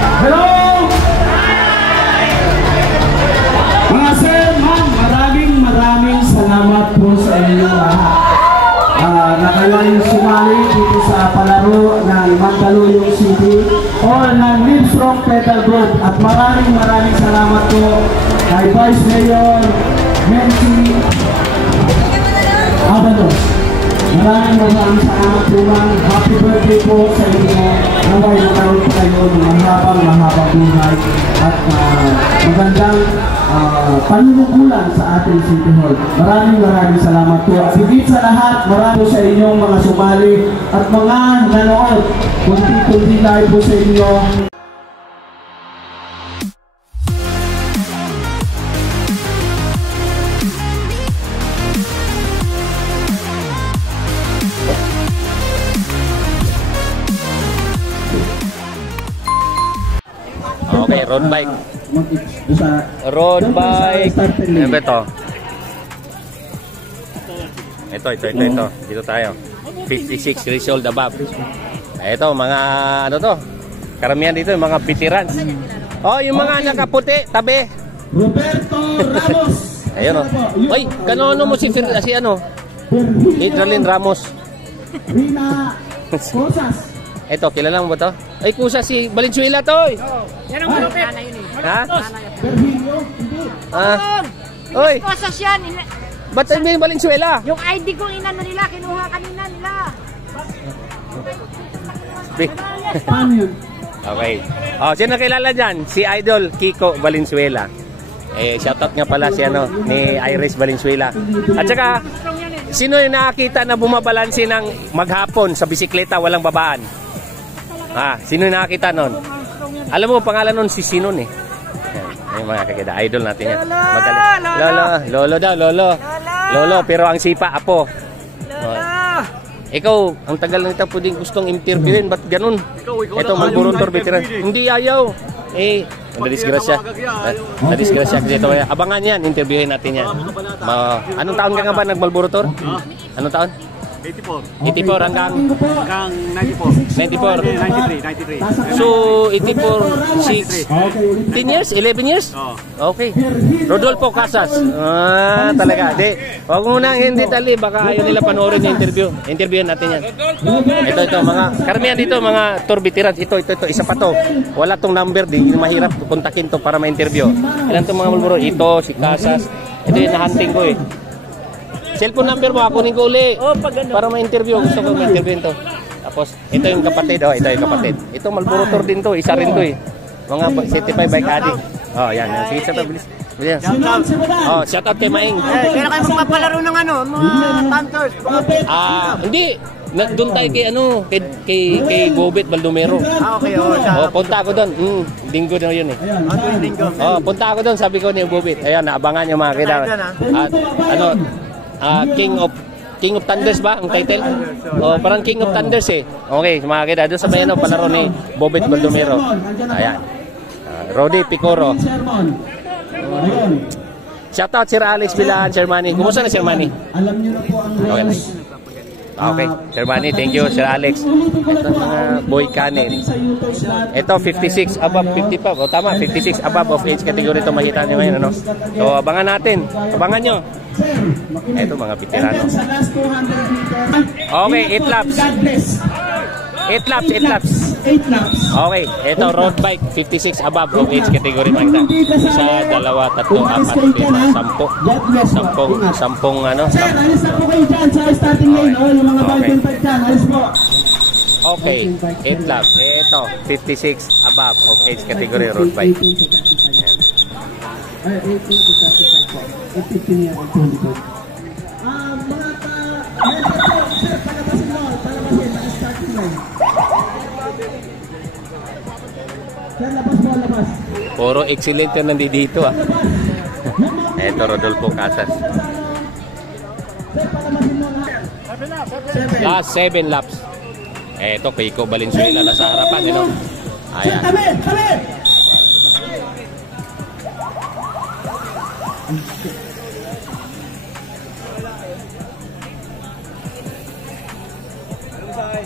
Hello! Mga sir, ma'am, maraming salamat po sa inyo lahat. Na kayo'y sumali dito sa palaro ng Mandaluyong City o ng Livestrong Pedal Group. At maraming salamat po kay Vice Mayor Mency Abanos. Maraming salamat po, ma'am. Happy birthday po sa inyo. Naway nakaroon po kayo ng mahabang buhay at magandang panunungkulan sa ating City Hall. Maraming salamat po. At higit sa lahat, marami sa inyong mga sumali at mga nanood. Kunti-kunti tayo po sa inyo. Okay, road bike. Road bike. Ano ba ito? Ito. Dito tayo. 56 years old above. Ito, mga ano to? Karamihan dito, mga veterans. Oh, yung mga nakaputi, tabi. Roberto Ramos. Ayun o. Uy, kano mo si ano? Adrian Ramos. Rina Cosas. Ito, kilala mo ba to? Ay, kusa si Valenzuela to. Yan ang malupit. Ha? Virgilio. Uy, Cosas yan. ba't sabi yung Valenzuela? Yung ID kong inano nila, kinuha kanina nila. Paano yun? Okay. Oh, sino kilala dyan? Si Idol Kiko Valenzuela. Shoutout nga pala si ni Iris Valenzuela. At saka, sino yung nakakita na bumabalansi ng maghapon sa bisikleta walang babaan? Sino yung nakakita nun? Alam mo, pangalan nun si Sinon eh. Yung mga kakita, idol natin yan. Lolo, pero ang sipa, apo. Ikaw, ang tagal na ito pwedeng gustong interviewin, ba't ganun? Ito, Malborotor veteran. Hindi ayaw. Nadisgrasya. Nadisgrasya dito. Abangan yan, interviewin natin yan. Anong taon ka nga ba nag-Malborotor? Anong taon? 84 hanggang 94. 93. So 84 6 10 years, 11 years? Okay. Rodolfo Casas. Talaga. Wag mo nang hindi tali, baka ayaw nila panoorin yung interview. Interviewin natin yan. Ito mga karamihan dito mga tour veterans. Ito isa pa to. Wala tong number, di mahirap kontakin to para ma-interview. Ilan tong mga Malboro? Ito si Casas. Ito yung na-hunting ko eh. Cellphone number mo, kunin ko uli. Para ma-interview. Gusto ko ma-interview to. Tapos, ito yung kapatid. Ito yung kapatid. Ito, Malborotor din to. Isa rin to eh. Mga certified bike addict. Yan. Sige, shoutout. Bilis. Shoutout kay Maing. Kaya kayo magpapalaro ng mga Panthers. Hindi. Doon tayo kay Gobet Baldomero. Okay. Punta ako doon. Linggo na yun eh. Punta ako doon. Sabi ko ni Gobet. Ayan, naabangan yung mga kita. At King of Thunders ba ang title? Parang King of Thunders eh. Okay, mga kita. Doon sa may palaro ni Bobet Baldomero. Ayan. Rodi Picoro. Shoutout Sir Alex Bilan, Sir Manny. Kumusta na Sir Manny? Alam niyo na po ang Okay, Sir Manny, thank you, Sir Alex. Ito mga boy canin. Ito, 56 above 55. Tama, 56 above of age category. Ito makita nyo ngayon, ano? So, abangan natin. Abangan nyo. Ito, mga veterano. Okay, 8 laps. 8 laps. Okay, ito, road bike, 56 above of age category. Makita. Isa, dalawa, tatlo, apat, 10. Sampung, Alis na po kayo dyan sa starting lane. Yung mga bike dyan, alis po. Okay, 8 laps. Ito, 56 above of age category road bike. 18 to 35 po. 15 yan ang 25. Sir, palabasin mo. Palabasin, starting line. Sir, labas. Puro excellent yung nandito ah. Ito, Rodolfo Casas. Last 7 laps. Ito, Kiko Valenzuela na sa harapan. Ayan.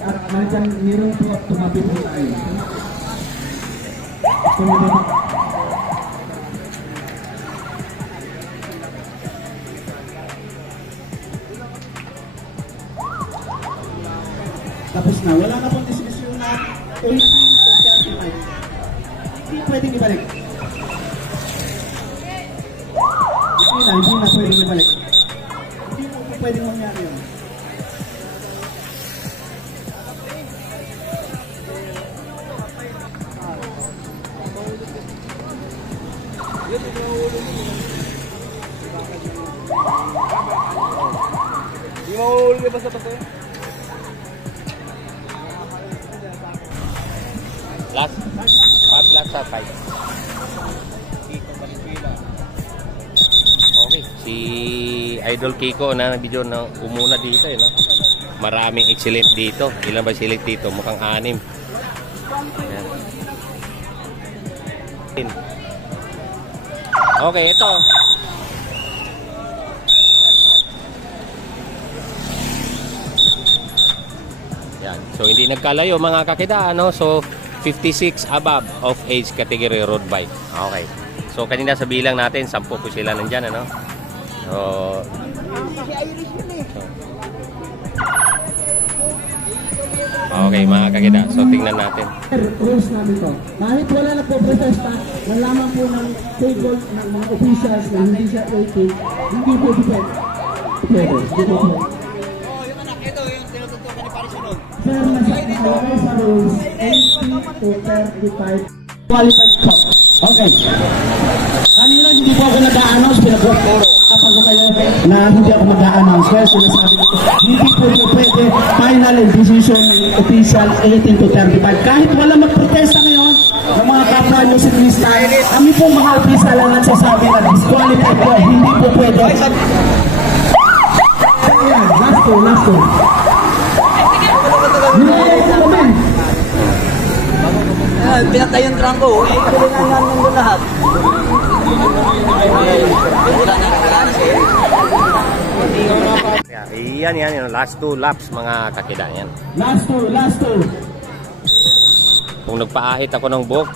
At nandiyan meron po tumabi po tayo. Tapos na, wala na pong diskusyon na 18 to 35. Hindi pwedeng ibalik. Hindi na pwedeng ibalik. Hindi mo pwedeng mangyari yun. Di mahuli ba sa pato? Last 5 laps at 5. Okay, si Idol Kiko na video na umuna dito no. Maraming excellent dito. Ilan ba select dito? Mukhang 6. Ayan. Okay, ito. Yan. So hindi nagkalayo mga kakida ano. So 56 above of age category road bike. Okay. So kanina sa bilang natin 10 po sila nandiyan ano. So okay mga kakida. So tingnan natin. Rules namin to. Kahit wala na po protesta, nalaman po ng table ng mga officials na hindi siya 18, hindi po depend. Pwede. Sir, nakalagay sa rules 18 to 35 qualified po. Okay. Kanina hindi po ako nag-a-announce, pinag-report kapag kayo na hindi ako mag-a-announce. Kaya sinasabi ko, hindi po pwede final decision ng official 18 to 35. Kahit wala magprotesta ngayon, ng mga kapwa nyo si Krista, kami po mga official lang nagsasabi na disqualified po, hindi po pwede. Ayan, last two. Pinatay yung trangko. Pilingan nga nandun lahat. Yan. Last 2 laps mga kakida yan. Last two. Kung nagpaahit ako ng buhok,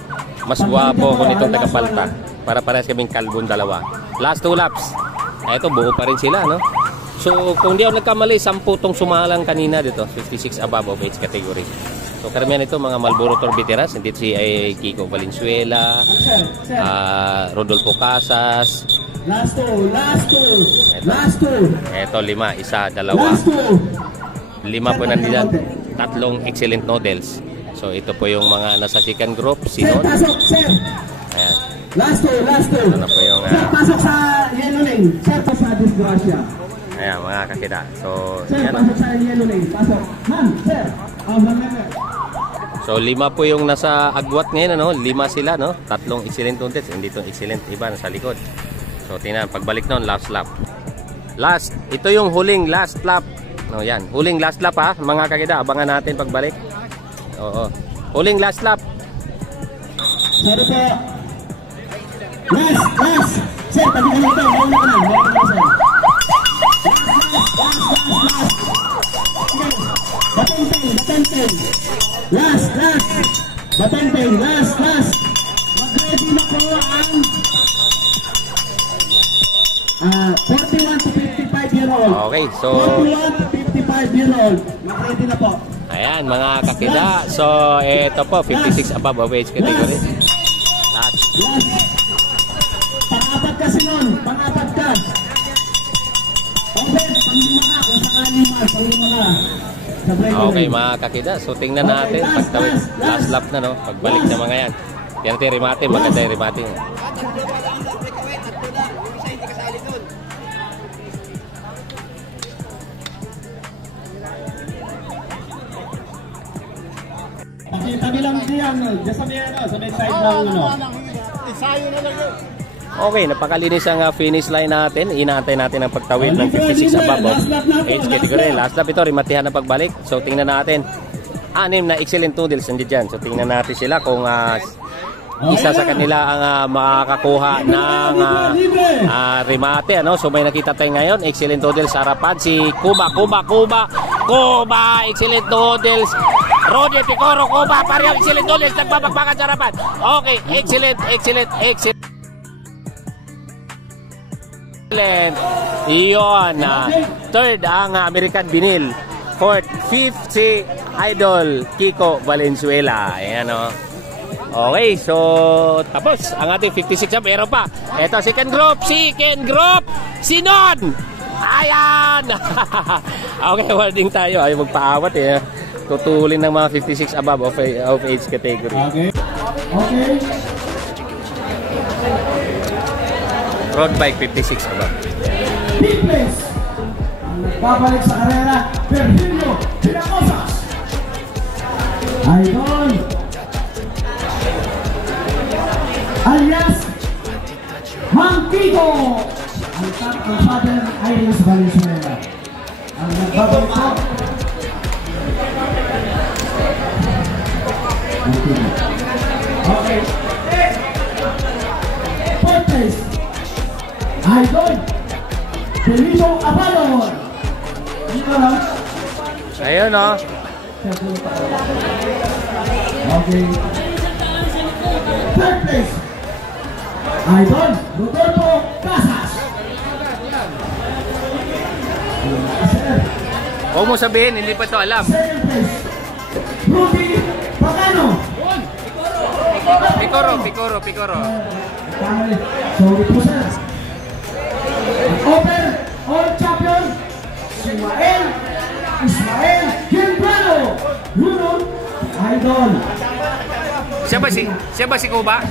mas guwapo ako nitong tagapalta. Para parehas kaming kalbon dalawa. Last 2 laps. Ito buo pa rin sila no. So kung di ako nagkamali, 10 tong sumalang kanina dito, 56 above of age category. So karamihan ito mga Marlboro Tour veterans, hindi si Kiko Valenzuela, Rodolfo Casas. Last two. Ito 5, 1, 2. 5 po nandiyan, 3 excellent models. So ito po yung mga nasa second group, Sinon. Sir. Ayan. Last two. Ano po yung Sir, pasok sa yellow lane. Sir, pasok sa disgrasya. ayan mga kakida. So Sir, yan. pasok sa yellow lane. Pasok. Ma'am, sir. So 5 po yung nasa agwat ngayon ano, 5 sila no. 3 excellent models, hindi to excellent iba nasa likod. So tingnan pagbalik noon last lap. Ito yung huling last lap. No, yan. Huling last lap ha, mga kakida. Abangan natin pagbalik. Oo. Huling last lap. Sorry po. Last. Sir, pati ka lang ito. Mauna ka na, sir. Batanteng. Last. Batanteng. Last. Mag-ready na po ang 41 to 55 year old. Okay, so 41 to 55 year old. Mag-ready na po. ayan mga kakida. So ito po 56 above of age category. Last. Pang-apat ka sinon. Pang-apat ka. Okay, pang-lima ka. Kung sakali pang-lima ka. Okay mga kakida. So tingnan natin pagtawid. Last lap na no. Pagbalik na mga yan. Yan natin remate. Maganda yung remate. Tabi lang diyan. Sa may side lang ano. Okay, napakalinis ang finish line natin. Inaantay natin ang pagtawid ng 56 above of age category. Last lap ito, rimatihan na pagbalik. So tingnan natin. 6 na excellent noodles nandiyan dyan. So tingnan natin sila kung isa sa kanila ang makakakuha ng remate. Ano? So may nakita tayo ngayon. Excellent noodles sa harapan. Si Kuba. Excellent noodles. Rode Picoro, Cuba, Pariao, excellent Doles, nagbabakbakan sa harapan. Okay, excellent. Iyon. Third, ang American Vinyl. Fourth, fifth, si Idol Kiko Valenzuela. Ayan o. Okay, so tapos ang ating 56 up. Meron pa. Ito, second group. Sinon! Ayan! Okay, wording tayo. Ay, magpaawat eh. Tutulin ng mga 56 above of age category. Okay. Road bike 56 above. Big place. Ang nagbabalik sa karera, Virgilio Pinacosas. Idol. Alias Mangkito. Ang father Iris Valenzuela. Ang nagbabalik po. Okay. Fourth place. Idol Benito Abalon. Dito lang. Ayun o. Okay. Third place. Idol Rodolfo Casas. Huwag mo sabihin, hindi pa ito alam. Second place. Rudy Pagano. Picoro. Sorry po sir. All champion Ismael Gimbrano. Lunod Idol. Siya ba si Cuba?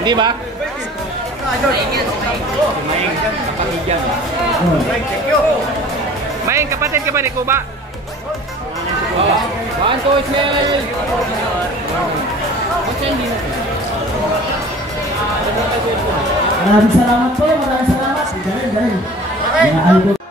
Hindi ba? Mayeng, kapatid ka ba ni Cuba? Maraming salamat po. Galing.